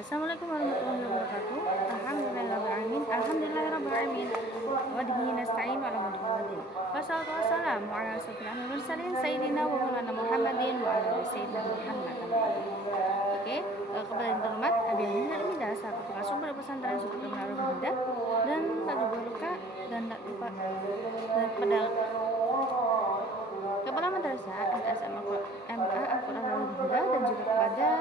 Assalamualaikum warahmatullahi wabarakatuh. Alhamdulillahirabbil alamin. Wa bihi nasta'in wa ala muhammadin. Wassalatu wassalamu ala asyrofil mursalin sayyidina wa maulana Muhammadin wa ala ali sayyidina Muhammad. Oke, kepada yang terhormat Abi Hamid Midah selaku tukang sumber pesantren Suku Menara Muda, dan tak juga lupa dan tak lupa dan kepada Kepala Madrasah MTS MA Al-Quran Al-Huda, dan juga kepada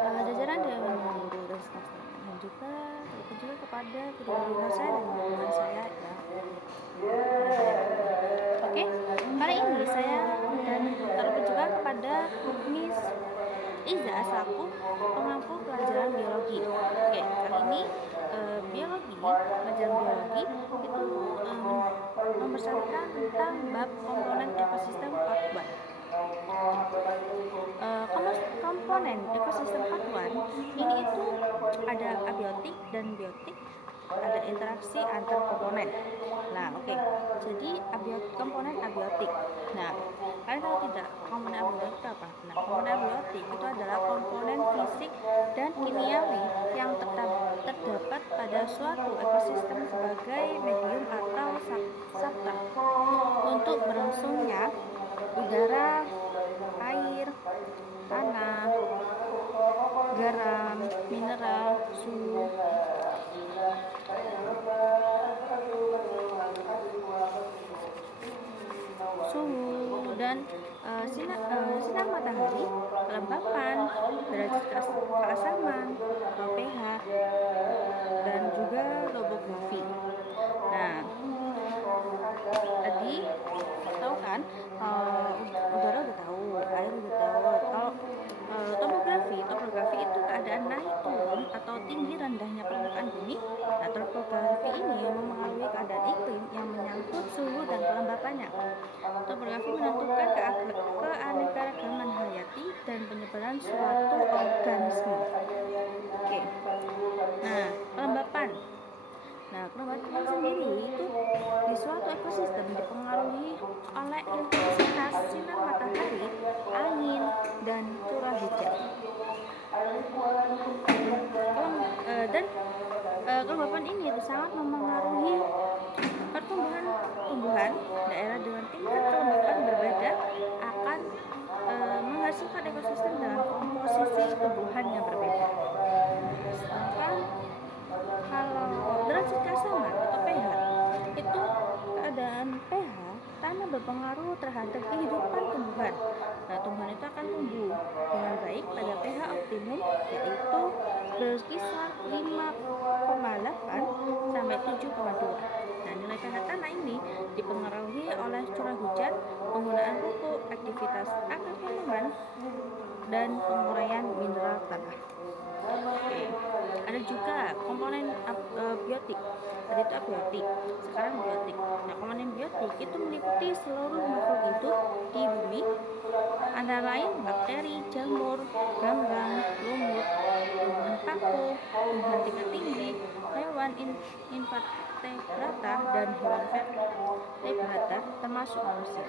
jajaran Dewan Guru dan staf dan juga kepada kedua guru saya dan teman saya ya. Oke, kali ini saya dan terlebih juga kepada Miss Iza selaku pengampu pelajaran biologi. Oke, kali ini biologi, pelajaran biologi itu mempersatukan tentang bab komponen ekosistem part 1. Komponen ekosistem part 1 ini itu ada abiotik dan biotik, ada interaksi antar komponen. Nah, oke. Jadi komponen abiotik. Nah, kalian tahu tidak komponen abiotik itu apa? Nah, komponen abiotik itu adalah komponen fisik dan kimiawi yang terdapat pada suatu ekosistem sebagai medium atau substrat untuk berlangsungnya udara, air, tanah, garam, mineral, suhu dan sinar matahari, kelembapan, derajat keasaman, pH, dan juga topografi. Nah, tadi tahu kan, udara udah tahu, air udah tahu. Kalau topografi itu keadaan naik turun atau tinggi rendahnya permukaan bumi. Nah, topografi ini memengaruhi keadaan iklim yang menyangkut suhu dan kelembapannya. Topografi menentukan keanekaragaman hayati dan penyebaran suatu organisme. Oke. Nah, kelembapan sendiri itu di suatu ekosistem dipengaruhi oleh intensitas sinar matahari, angin, dan curah hujan. Kelembapan ini itu sangat memengaruhi pertumbuhan daerah dengan tingkat kelembapan berbeda akan menghasilkan ekosistem dengan komposisi tumbuhan yang berbeda. Sedangkan kalau derajat keasaman atau pH itu keadaan pH tanah berpengaruh terhadap kehidupan tumbuhan. Nah, tumbuhan itu akan tumbuh dengan baik pada pH optimum, yaitu berkisar 5,8 sampai 7,2. Nah, nilai pH tanah ini dipengaruhi oleh curah hujan, penggunaan pupuk, aktivitas akar tanaman, dan penguraian mineral tanah. Ada juga komponen biotik. Tadi itu abiotik, sekarang biotik. Nah, komponen biotik itu meliputi seluruh makhluk hidup di bumi, antara lain bakteri, jamur, ganggang, lumut, tumbuhan paku, tumbuhan tingkat tinggi, hewan invertebrata, dan hewan vertebrata termasuk manusia.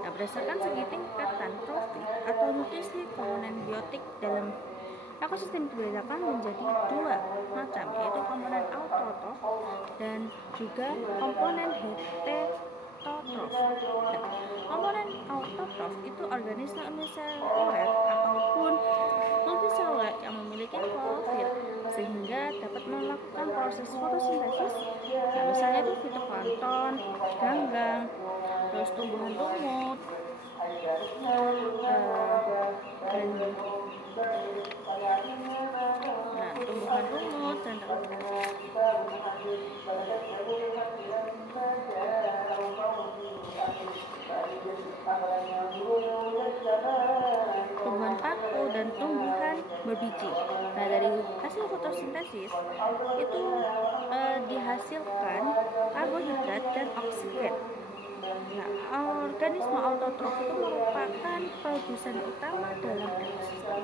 Nah, berdasarkan segi tingkatan trofik atau nutrisi komponen biotik dalam ekosistem dibedakan menjadi dua macam, yaitu komponen autotrof dan juga komponen heterotrof. Nah, komponen autotrof itu organisme uniseluler ataupun multiseluler yang memiliki klorofil sehingga dapat melakukan proses fotosintesis. Nah, misalnya itu fitoplankton, ganggang, terus tumbuhan lumut, tumbuhan lumut dan tumbuhan paku dan tumbuhan berbiji. Nah, dari hasil fotosintesis itu dihasilkan karbohidrat dan oksigen. Nah, organisme autotrof itu merupakan produsen utama dalam ekosistem.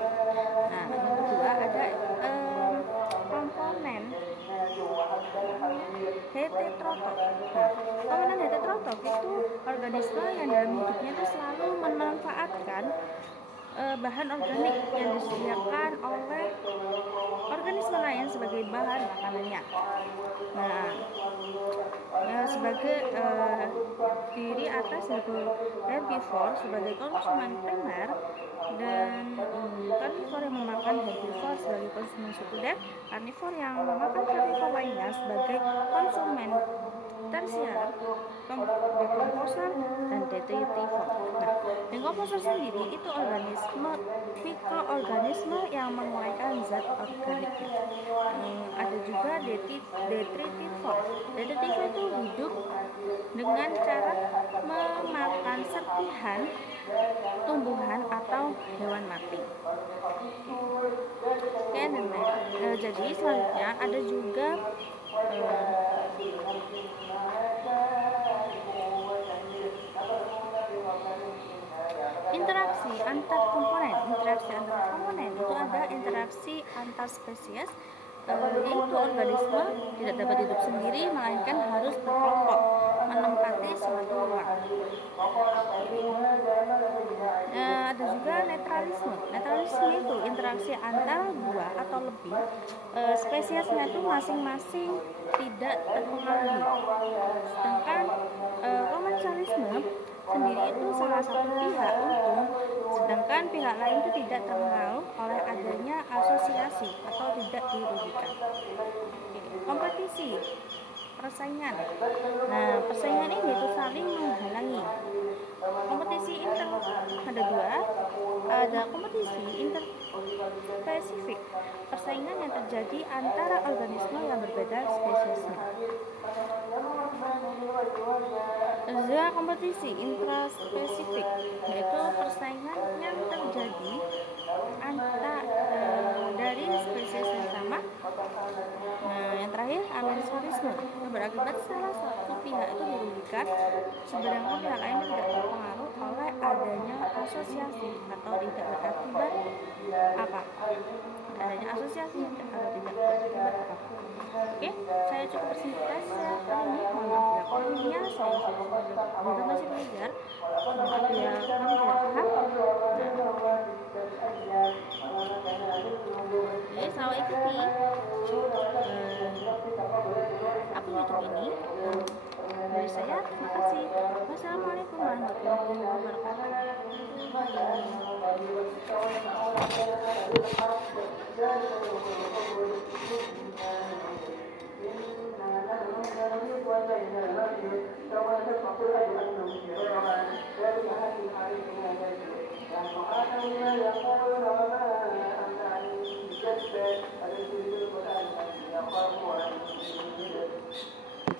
Nah, yang kedua ada komponen heterotrof. Nah, komponen heterotrof itu organisme yang dalam hidupnya itu selalu memanfaatkan bahan organik yang disediakan oleh organisme lain sebagai bahan makanannya. Nah, sebagai diri atas herbivore sebagai konsumen primer dan karnivor yang memakan herbivore sebagai konsumen sekunder, karnivor yang memakan karnivor lainnya sebagai konsumen tersier, dekomposer, dan detritivor. Nah, dekomposer sendiri itu organisme mikroorganisme yang menguraikan zat organiknya. Ada juga detritivor. Detritivor itu hidup dengan cara memakan serpihan tumbuhan atau hewan mati. Oke, dan jadi selanjutnya ada juga interaksi antar komponen. Interaksi antar komponen itu ada interaksi antar spesies, yaitu organisme tidak dapat hidup sendiri melainkan harus berkelompok menempati suatu ruang. Ada juga netralisme. Netralisme itu interaksi antara dua atau lebih spesiesnya itu masing-masing tidak terpengaruhi. Sedangkan komensalisme sendiri itu salah satu pihak untung, sedangkan pihak lain itu tidak terpengaruh oleh adanya asosiasi atau tidak dirugikan. Kompetisi, persaingan. Nah, persaingan ini itu saling menghalangi. Kompetisi ada dua, ada kompetisi interspesifik, persaingan yang terjadi antara organisme yang berbeda spesiesnya. Ada kompetisi intraspesifik, yaitu persaingan yang terjadi dari spesies yang sama. Nah, yang terakhir amensalisme, yang berakibat salah satu pihak itu dirugikan, sedangkan pihak lain tidak terpengaruh oleh adanya asosiasi atau tidak berakibat apa? Adanya asosiasi atau tidak berakibat apa? Oke, saya cukup bersingkat ya kali ini. Mohon maaf bila kurangnya, saya juga masih belajar. Semoga bila kamu tidak paham. Oke, selalu ikuti akun YouTube ini. Dari saya, terima kasih. Wassalamualaikum warahmatullahi wabarakatuh.